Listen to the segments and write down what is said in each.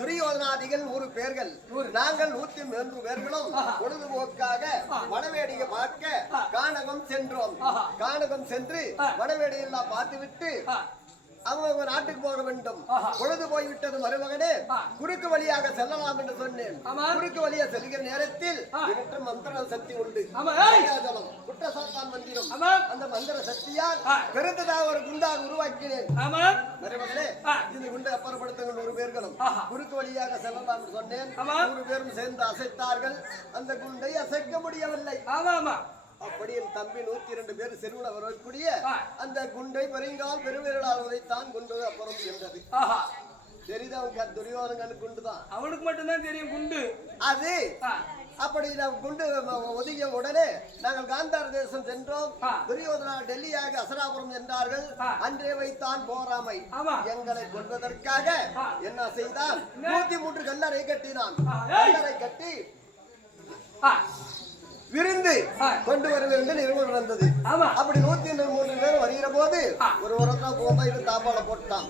துரியோதனாதிகள் 100 பேர்கள், நாங்கள் 103 பேர்களும் பொழுதுபோக்காக வனவேடியை பார்க்க கானகம் சென்றோம். கானகம் சென்று வனவேடியெல்லாம் பார்த்துவிட்டு அவங்க நாட்டுக்கு போக வேண்டும். பொழுது போய்விட்டது மருமகனே, குறுக்கு வழியாக செல்லலாம் என்று சொன்னேன். குறுக்கு வழியாக செல்கிற நேரத்தில் மந்திர சக்தி உண்டு, குற்றசாத்தான் மந்திரம். அந்த மந்திர சக்தியால் பெருந்ததாக ஒரு குண்டாக உருவாக்கினேன். மருமகனே, இந்த குண்டை அப்புறப்படுத்துங்கள் 100 பேர்களும் குறுக்கு வழியாக செல்லலாம் என்று சொன்னேன். 100 பேரும் சேர்ந்து அசைத்தார்கள். அந்த குண்டை அசைக்க முடியவில்லை. அப்படி என் தம்பி 102 பேர் செருவுல வரக்கூடிய அந்த குண்டை பெருங்கால் பெருவிரலால் உதைத்தான். குண்டு அப்புறம் சென்றது. தெரியுது துரியோதனன் குண்டுதான், அவனுக்கு மட்டும்தான் தெரியும் குண்டு அது. அப்படி குண்டு ஒதுங்கிய உடனே நாங்கள் காந்தார தேசம் சென்றோம். துரியோதனா டெல்லியாக அசராபுரம் சென்றார்கள். அன்றே வைத்தான் போராமை. எங்களை கொள்வதற்காக என்ன செய்தான்? 103 கல்லறை கட்டினான். கல்லறை கட்டி விருந்து கொண்டு வர வேண்டும் நிறுவனம் வந்தது. அப்படி 103 பேர் வருகிற போது ஒரு உரத்தான் போட்டு தாப்பால போட்டான்.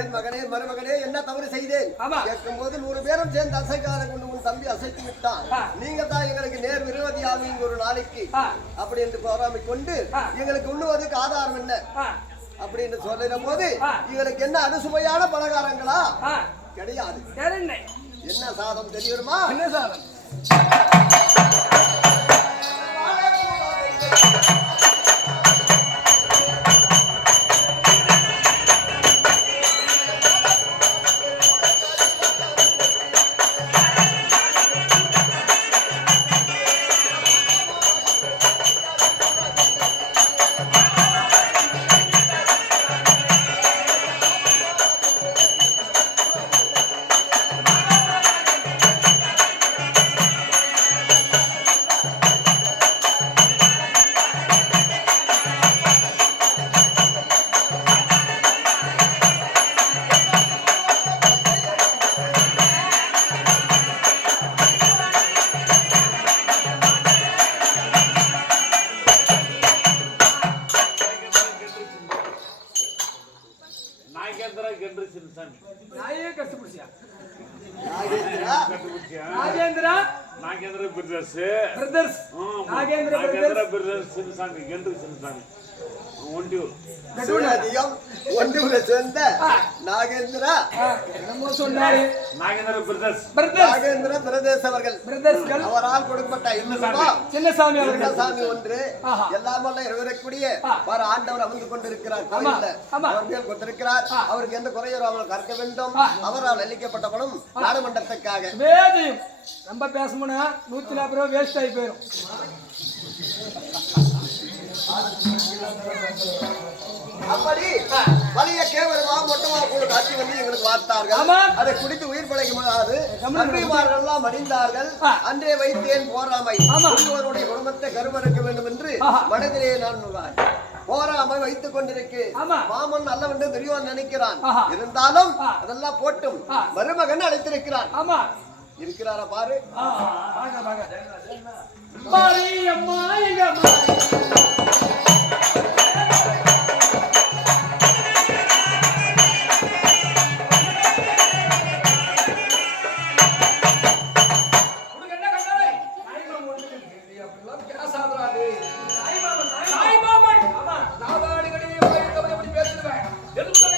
என் மகனே மருமகனே, என்ன தவறு செய்தேன் கேட்கும் போது 100 பேரும் சேர்ந்து அசைக்காத கொண்டு உன் தம்பி அசைத்து விட்டான். நீங்க தான் எங்களுக்கு நேர் விரோதி ஆவீங்க ஒரு நாளைக்கு அப்படி என்று போராமை கொண்டு எங்களுக்கு உண்ணுவதற்கு ஆதாரம் என்ன அப்படின்னு சொல்லின போது இவருக்கு என்ன அனுசுவையான பலகாரங்களா கிடையாது. என்ன சாதம் தெரியுமா? என்ன சாதம்? நாகேந்திர பிரதர்ஸ் சின்னசாமி ஒண்டியூர் சேர்ந்த நாகேந்திர பிரதேச அவர்கள் அவரால் கொடுக்கப்பட்ட சின்னசாமி ஒன்று எல்லாமல்ல இருக்கக்கூடிய ஆண்டவர் அமர்ந்து கொண்டிருக்கிறார். அவர்கள் கொண்டிருக்கிறார். அவருக்கு எந்த குறையோ அவர்கள் கற்க வேண்டும். அவரால் அளிக்கப்பட்ட பணம் நாடாளுமன்றத்துக்காக ரொம்ப பேசணும்னா 140 ரூபாய் வேஸ்ட் ஆகி போயிடும். அப்படி வலிய கேவலமா மொட்டமா கூட காட்சி வந்து எங்களுக்கு பார்த்தார்கள். அதை குடித்து உயிர் பிழைக்க முடியாது. நன்றிமார்கள் எல்லாம் மடிந்தார்கள். அன்றே வைத்தேன் போராமை. ஒருவருடைய குடும்பத்தை கருவறுக்க வேண்டும் என்று மனதிலே நான் போராமை வைத்துக் கொண்டிருக்கு. மாமன் நல்லவென்று துரியோதனன் நினைக்கிறான். இருந்தாலும் அதெல்லாம் போட்டும் மருமகன் அழைத்திருக்கிறான். இருக்கிறாரா பாரு. பேசுவேன்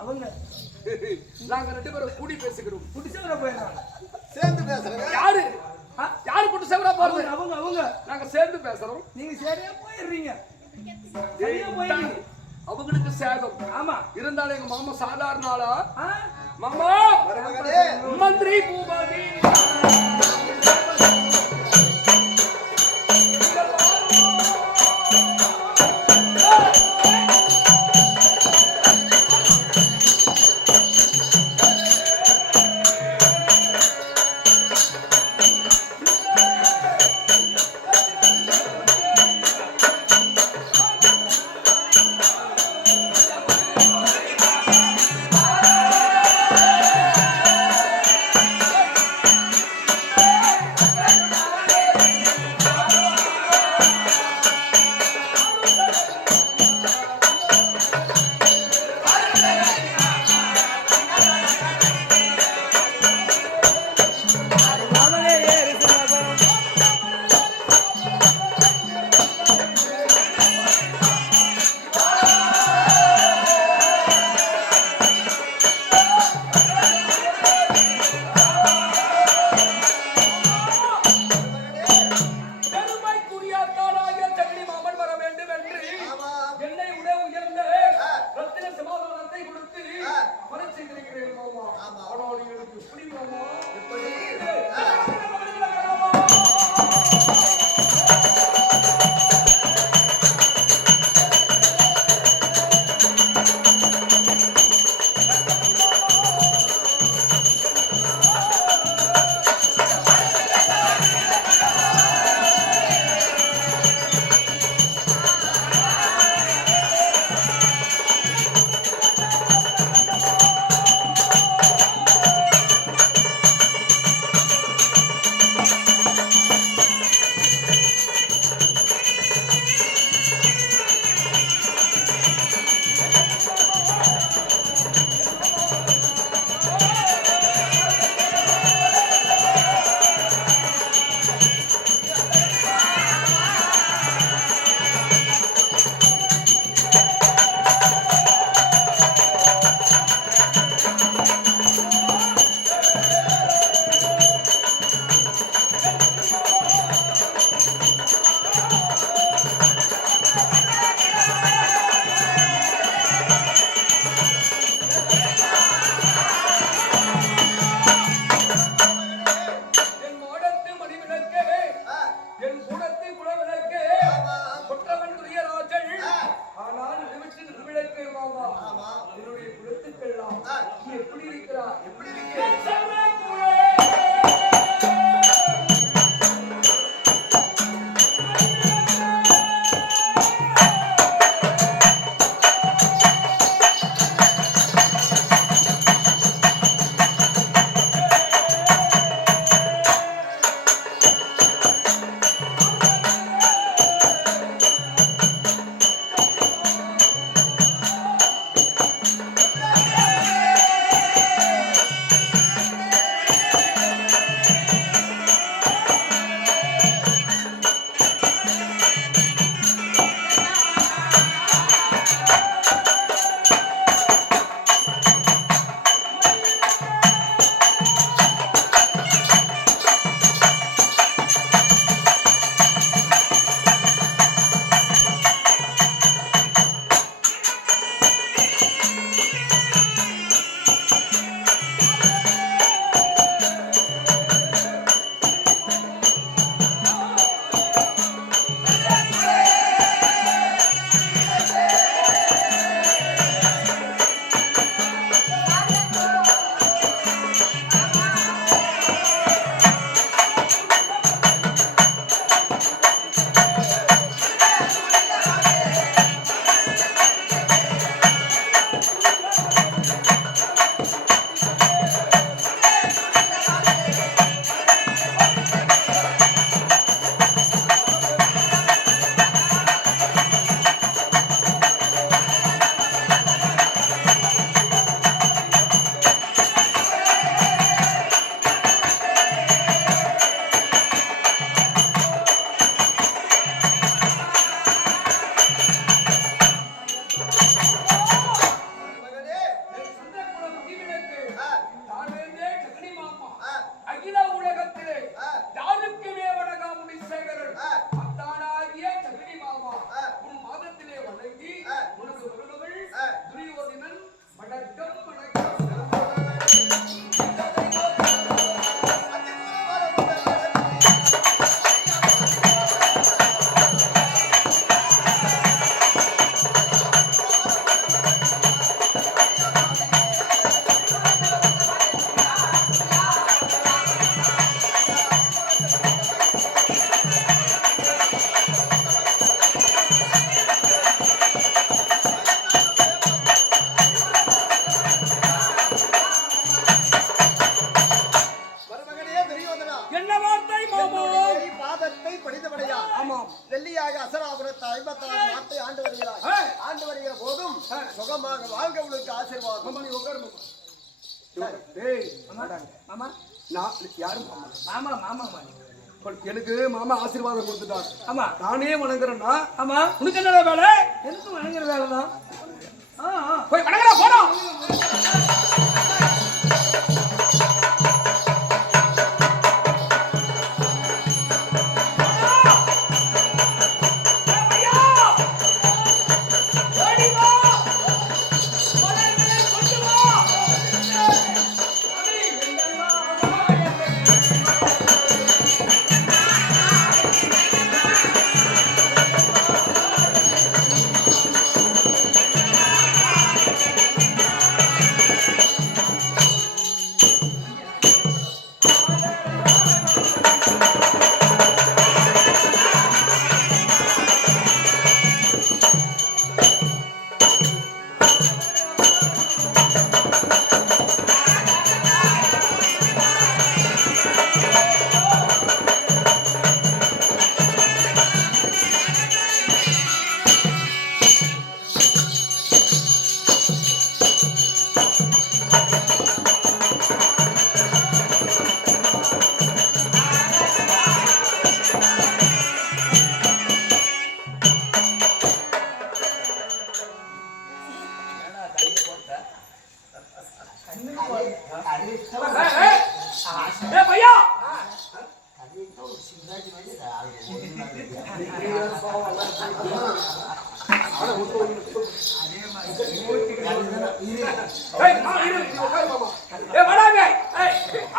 அவங்க நாங்க ரெண்டு பேரும் கூடி பேசிக்கிறோம். குடிச்சவரை போயிடுறாங்க. சேர்ந்து பேசுறேங்க. யாரு யாரு குட்டி சேவரா போறது? அவங்க அவங்க நாங்க சேர்ந்து பேசுறோம். நீங்க சரியா போயிடுறீங்க. ஏய், சரியா போயிடுறீங்க. அவங்களுக்கு சேதம். ஆமா. இருந்தாலும் எங்க மாமா சாதாரண ஆளா? ஆ? மாமா மருமகனே, மந்திரி பூபதி மருமகனே துரியோதனா, என்ன வார்த்தை மாமா? என்னுடைய பாதத்தை படித்தபடியா ஆமாம். டெல்லியாக அசராபுரத்து 56 நாட்டை ஆண்டு வருகிறாய். ஏய். ஆண்டு வருகிற போதும் சுகமாக வாழ்க உனக்கு ஆசீர்வாதம். மாமா நீ உட்காரு மாமா. டேய் மாமா நான் யாரு மாமா? மாமா மாமா மாமா. எனக்கு மாமா ஆசீர்வாதம் கொடுத்துட்டார். ஆமா நானே வணங்குறேன்னா ஆமா உனக்கு என்ன வேலை? எனக்கு வணங்குற வேலை தான். போய் வணங்குறா போடா. பையா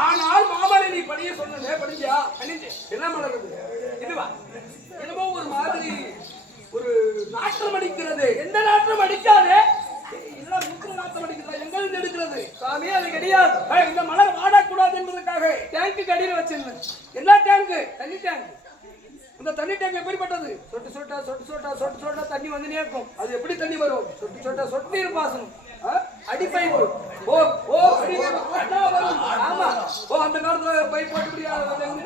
ஆனால் மாமனை நீ படிய சொன்ன படிச்சியா? என்ன மலருது? இதுவா? என்னமோ ஒரு மாதிரி ஒரு நாற்றம் அடிக்கிறது. எந்த நாற்றம் அடிக்காதே? இதெல்லாம் முற்று நாற்றம் அடிக்கிறதா? எங்கிருந்து எடுக்கிறது? சாமி அது கிடையாது. இந்த மலர் வாடக்கூடாது என்பதற்காக டேங்க்கு கடியில வச்சிருந்தேன். எல்லா டேங்கு தண்ணி டேங்க். இந்த தண்ணி டேங்க் எப்படிப்பட்டது? சொட்டு சொட்டா சொட்டு சொட்டா சொட்டு சொட்டா தண்ணி வந்து இருக்கும். அது எப்படி தண்ணி வரும்? சொட்டு சொட்டா சொட்டு நீர் பாசனம். ஆ? அடிப்பைப்பு. ஓ ஓ அடிப்பைப்பு. ஆட்டா வரும். ஆமா. ஓ அந்த காலத்துல பைப் போட்டு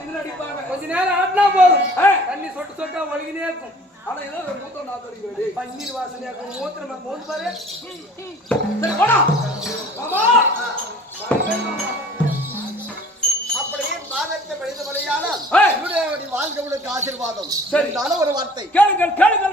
இதுல அடிப்பாங்க. கொஞ்ச நேரம் ஆட்டினா போதும். தண்ணி சொட்டு சொட்டா ஒழுகினே இருக்கும். ஆனா ஏதோ ஒரு மூத்தம் நாத்து அடிக்கிறது. பன்னீர் வாசனையாக்கும். மூத்திரமா போது பாரு. சரி போடா மாமா. அப்படியே பாதத்தை படித்தபடியானால் ஏய். என்னுடைய வாழ்க உனக்கு ஆசீர்வாதம். சரி. இருந்தாலும் ஒரு வார்த்தை கேளுங்கள் கேளுங்கள்